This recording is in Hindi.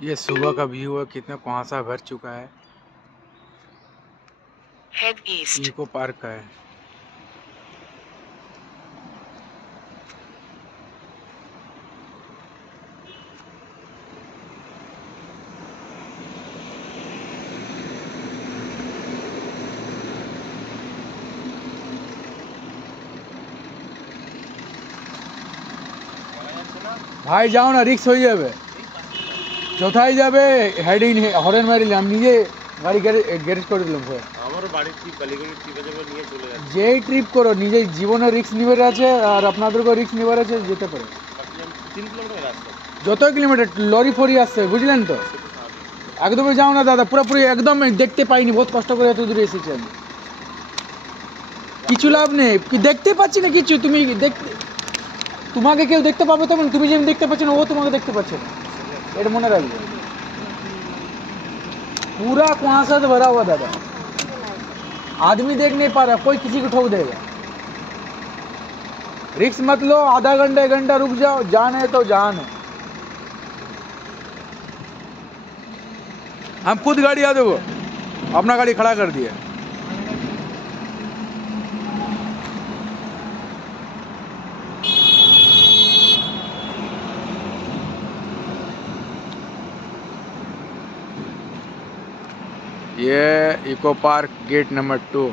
ये सुबह का व्यू है, कितना कुहासा भर चुका है। Head east. इको पार्क का है। ভাই যাও না, রিক্স হয়ে যাবে। কোথায় যাবে? হেডিং হরেন মারিলাম, নিজে গাড়ি গ্যারেজ করে দিলাম। আমারও বাড়ির ট্রিপ বালিগঞ্জ ট্রিপে যাবে, নিয়ে চলে যাচ্ছে। যেই ট্রিপ করো নিজেই জীবনে রিক্স নিবার আছে, আর আপনাদেরকেও রিক্স নিবার আছে, যেতে পারে। 3 কিলোমিটার রাস্তা, যত কিলোমিটার লরি ফরি আসছে, বুঝলেন তো। একদমই যাও না দাদা, পুরোপুরি একদম দেখতে পাইনি, বহুত কষ্ট করে এত দূরে এসেছি আমি। কিছু লাভ নেই, দেখতে পাচ্ছি না কিছু। তুমি দেখতে, তোমাকে কেউ দেখতে পাবে তো, তুমি যেমন দেখতে পাচ্ছ না, ও তোমাকে দেখতে পাচ্ছে না, এটা মনে রাখবে। पूरा कुहासा से भरा हुआ दादा, आदमी देख नहीं पा रहा, कोई किसी को ठोक देगा। रिक्स मत लो, आधा घंटा 1 घंटा रुक जाओ, जान है तो जान है। हम खुद गाड़ी आ देखो, अपना गाड़ी खड़ा कर दिया। ये इको पार्क गेट नंबर 2।